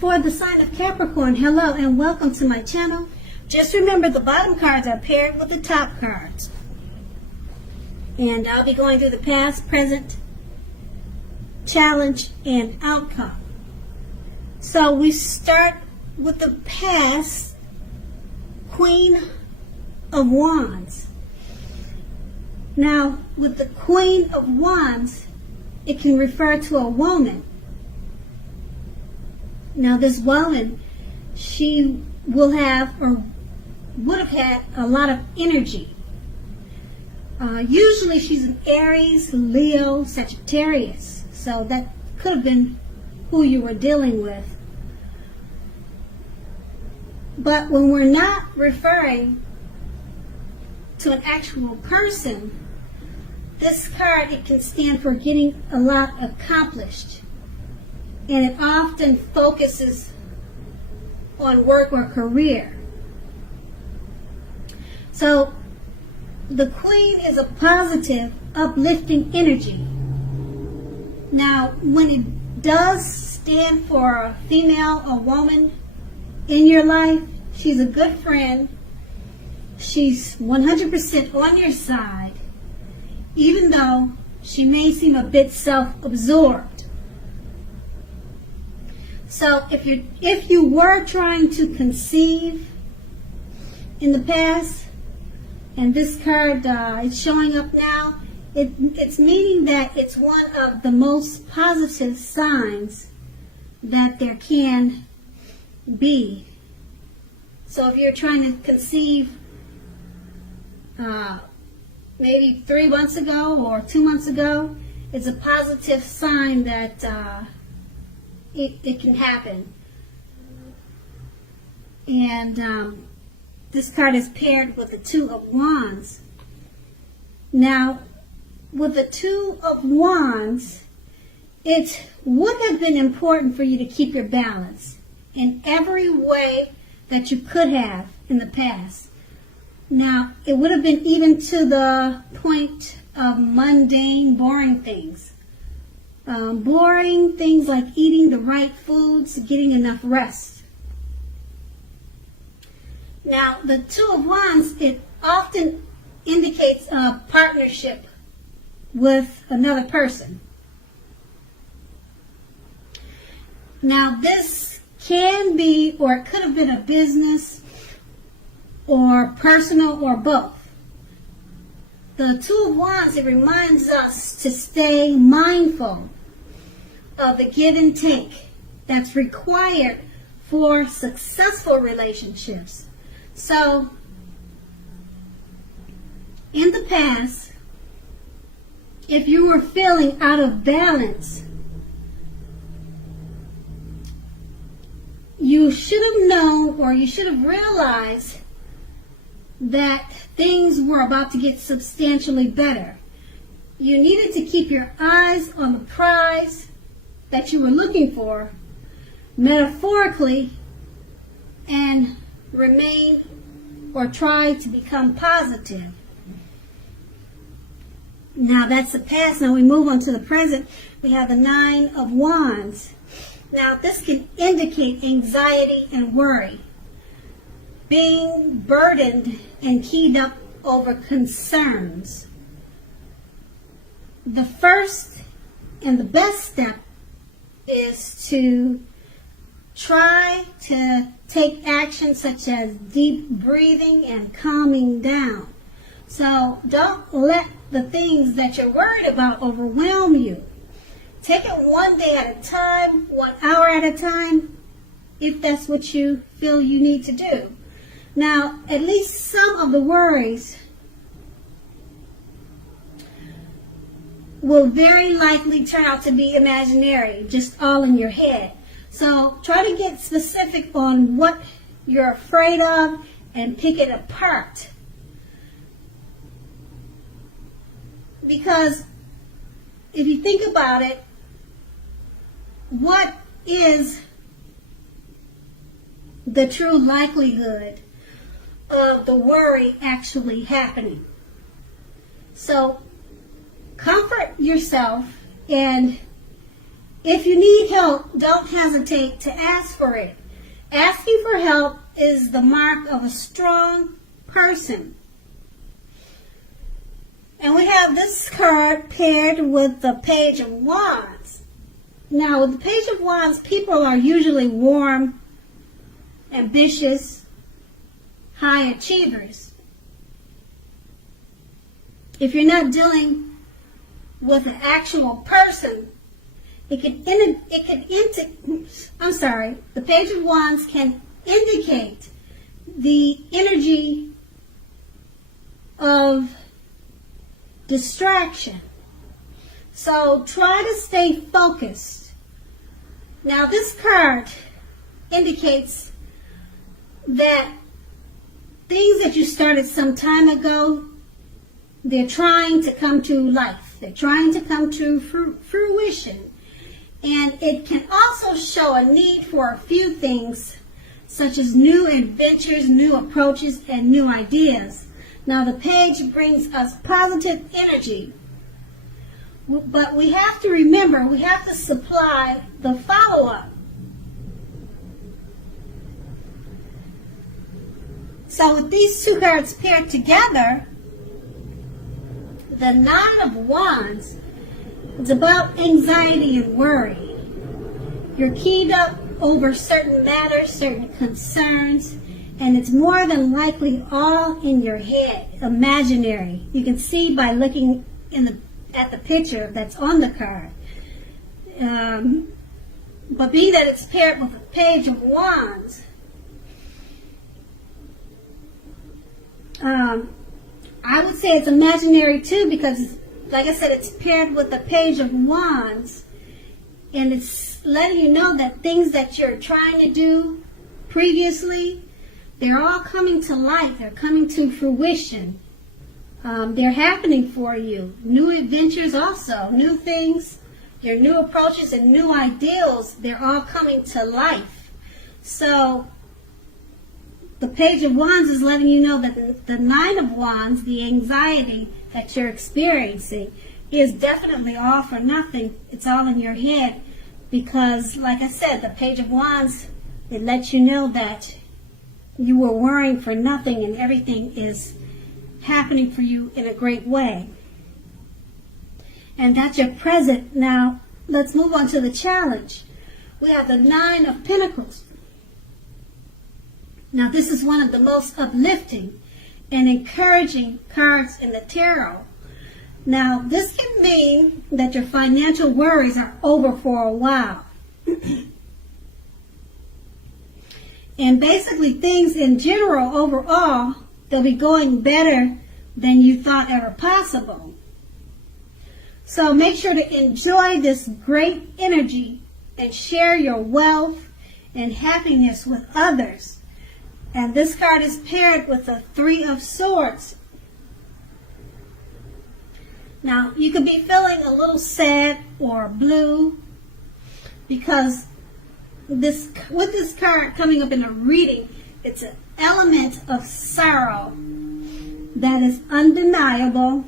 For the sign of Capricorn, hello and welcome to my channel. Just remember the bottom cards are paired with the top cards. And I'll be going through the past, present, challenge, and outcome. So we start with the past, Queen of Wands. Now, with the Queen of Wands, it can refer to a woman. Now, this woman, she will have or would have had a lot of energy. Usually she's an Aries, Leo, Sagittarius. So that could have been who you were dealing with. But when we're not referring to an actual person, this card, it can stand for getting a lot accomplished. And it often focuses on work or career. So the Queen is a positive, uplifting energy. Now, when it does stand for a female or woman in your life, she's a good friend. She's 100% on your side, even though she may seem a bit self-absorbed. So if you were trying to conceive in the past, and this card is showing up now, it's meaning that it's one of the most positive signs that there can be. So if you're trying to conceive maybe 3 months ago or 2 months ago, it's a positive sign that it can happen. And this card is paired with the Two of Wands. Now, with the Two of Wands, it would have been important for you to keep your balance in every way that you could have in the past. Now, it would have been even to the point of mundane, boring things. Boring things like eating the right foods, getting enough rest. Now, the Two of Wands, it often indicates a partnership with another person. Now, this can be, or it could have been a business, or personal, or both. The Two of Wands, it reminds us to stay mindful of the give and take that's required for successful relationships. So, in the past, if you were feeling out of balance, you should have known, or you should have realized that things were about to get substantially better. You needed to keep your eyes on the prize that you were looking for, metaphorically, and remain or try to become positive. Now that's the past. Now we move on to the present. We have the Nine of Wands. Now this can indicate anxiety and worry, being burdened and keyed up over concerns. The first and the best step is to try to take action such as deep breathing and calming down. So don't let the things that you're worried about overwhelm you. Take it one day at a time, 1 hour at a time, if that's what you feel you need to do. Now, at least some of the worries will very likely turn out to be imaginary, just all in your head. So try to get specific on what you're afraid of and pick it apart. Because if you think about it, what is the true likelihood of the worry actually happening? So comfort yourself and If you need help, don't hesitate to ask for it. Asking for help is the mark of a strong person. And we have this card paired with the Page of Wands. Now, with the Page of Wands, people are usually warm, ambitious, high achievers. If you're not dealing with an actual person, the Page of Wands can indicate the energy of distraction. So try to stay focused. Now this card indicates that things that you started some time ago, they're trying to come to life. They're trying to come to fruition. And it can also show a need for a few things, such as new adventures, new approaches, and new ideas. Now, the page brings us positive energy. But we have to remember, we have to supply the follow-up. So with these two cards paired together, the Nine of Wands, it's about anxiety and worry. You're keyed up over certain matters, certain concerns, and it's more than likely all in your head, imaginary. You can see by looking at the picture that's on the card. But being that it's paired with a Page of Wands, I would say it's imaginary too, because, like I said, it's paired with the Page of Wands, and it's letting you know that things that you're trying to do previously, they're all coming to light. They're coming to fruition. They're happening for you. New adventures also, new things, your new approaches and new ideals, they're all coming to life. So the Page of Wands is letting you know that the Nine of Wands, the anxiety that you're experiencing, is definitely all for nothing. It's all in your head because, like I said, the Page of Wands, it lets you know that you were worrying for nothing and everything is happening for you in a great way. And that's your present. Now, let's move on to the challenge. We have the Nine of Pentacles. Now, this is one of the most uplifting and encouraging cards in the tarot. Now, this can mean that your financial worries are over for a while. And basically, things in general, overall, they'll be going better than you thought ever possible. So make sure to enjoy this great energy and share your wealth and happiness with others. And this card is paired with the Three of Swords. Now, you could be feeling a little sad or blue because with this card coming up in a reading, it's an element of sorrow that is undeniable.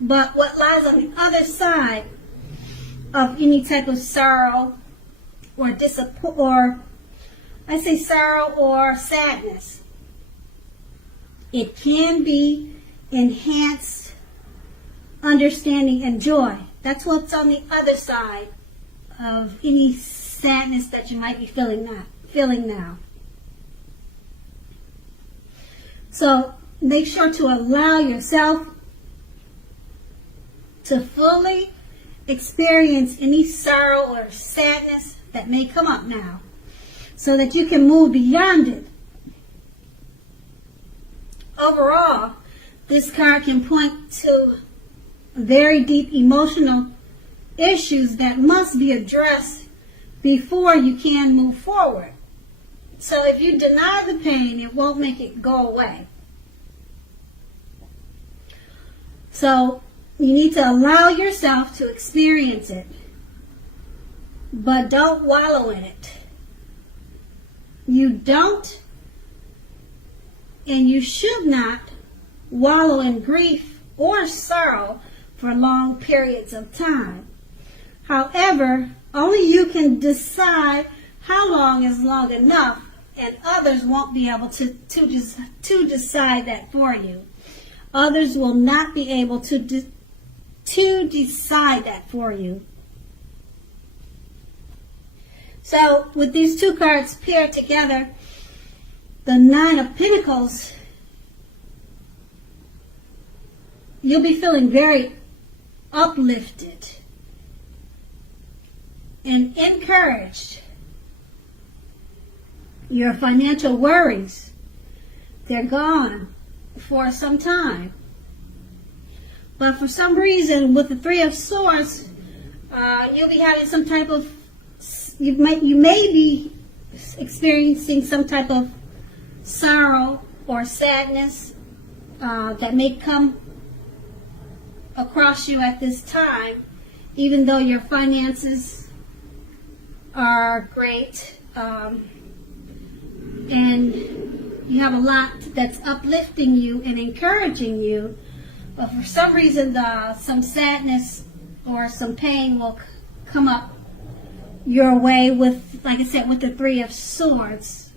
But what lies on the other side of any type of sorrow or sorrow or sadness, it can be enhanced understanding and joy. That's what's on the other side of any sadness that you might be feeling now. So make sure to allow yourself to fully experience any sorrow or sadness that may come up now, so that you can move beyond it. Overall, this card can point to very deep emotional issues that must be addressed before you can move forward. So if you deny the pain, it won't make it go away. So you need to allow yourself to experience it, but don't wallow in it. You don't and you should not wallow in grief or sorrow for long periods of time. However, only you can decide how long is long enough, and others won't be able to decide that for you. Others will not be able to decide that for you. So with these two cards paired together, the Nine of Pentacles, you'll be feeling very uplifted and encouraged. Your financial worries, they're gone for some time. But for some reason, with the Three of Swords, you'll be having some type of, you may be experiencing some type of sorrow or sadness that may come across you at this time, even though your finances are great, and you have a lot that's uplifting you and encouraging you, but for some reason some sadness or some pain will come up your way with, like I said, with the Three of Swords.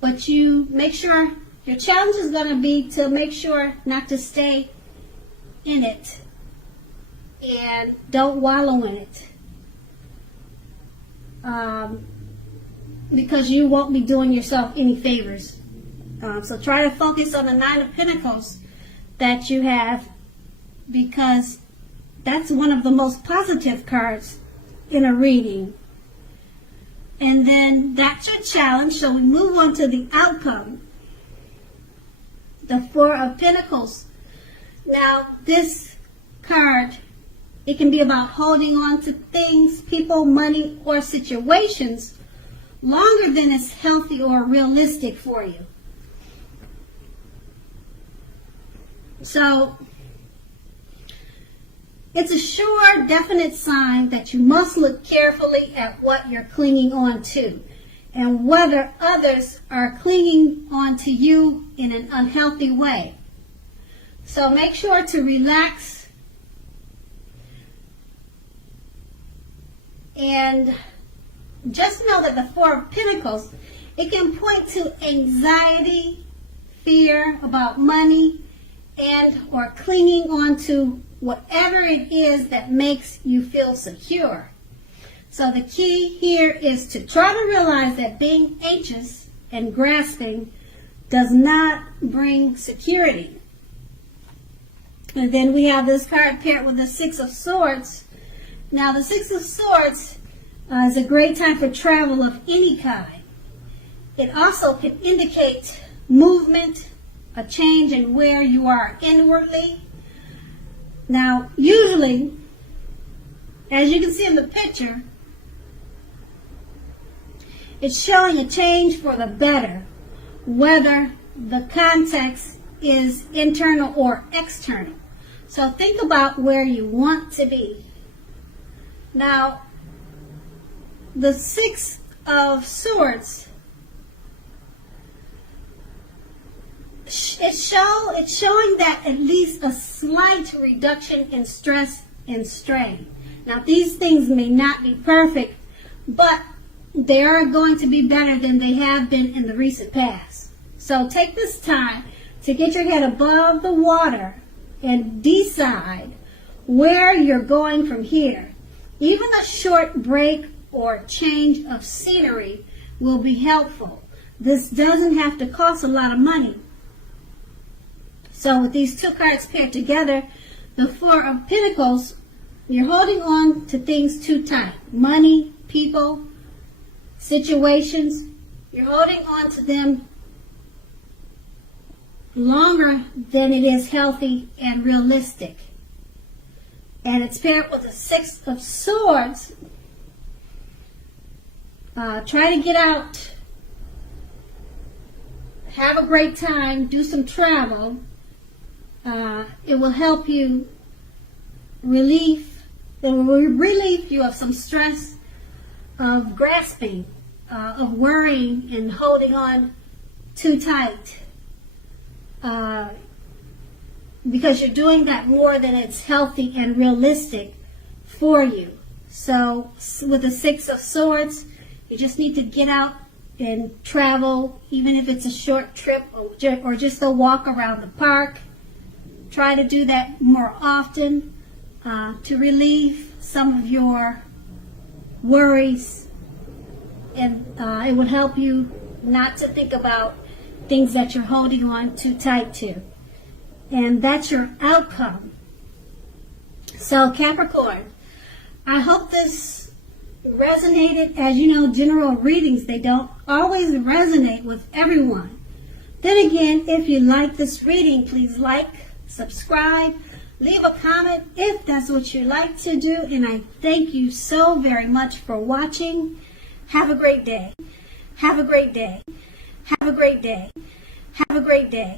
But you make sure, your challenge is going to be to make sure not to stay in it and don't wallow in it, because you won't be doing yourself any favors. So try to focus on the Nine of Pentacles that you have, because that's one of the most positive cards in a reading. And then that's your challenge. So we move on to the outcome. The Four of Pentacles. Now this card, it can be about holding on to things, people, money, or situations longer than is healthy or realistic for you. So it's a sure, definite sign that you must look carefully at what you're clinging on to and whether others are clinging on to you in an unhealthy way. So make sure to relax and just know that the Four of Pentacles, it can point to anxiety, fear about money, and or clinging on to whatever it is that makes you feel secure. So the key here is to try to realize that being anxious and grasping does not bring security. And then we have this card paired with the Six of Swords. Now the Six of Swords is a great time for travel of any kind. It also can indicate movement, a change in where you are inwardly. Now, usually, as you can see in the picture, it's showing a change for the better, whether the context is internal or external. So think about where you want to be. Now, the Six of Swords, it's showing that at least a slight reduction in stress and strain. Now, these things may not be perfect, but they are going to be better than they have been in the recent past. So take this time to get your head above the water and decide where you're going from here. Even a short break or change of scenery will be helpful. This doesn't have to cost a lot of money. So with these two cards paired together, the Four of Pentacles, you're holding on to things too tight. Money, people, situations, you're holding on to them longer than it is healthy and realistic. And it's paired with the Six of Swords. Try to get out, have a great time, do some travel. It will help you relieve you of some stress of grasping, of worrying and holding on too tight. Because you're doing that more than it's healthy and realistic for you. So with the Six of Swords, you just need to get out and travel, even if it's a short trip or just a walk around the park. Try to do that more often to relieve some of your worries, and it would help you not to think about things that you're holding on too tight to. And that's your outcome. So Capricorn, I hope this resonated. As you know, general readings, they don't always resonate with everyone. Then again, if you like this reading, please like, subscribe, leave a comment if that's what you like to do. And I thank you so very much for watching. Have a great day. Have a great day. Have a great day. Have a great day.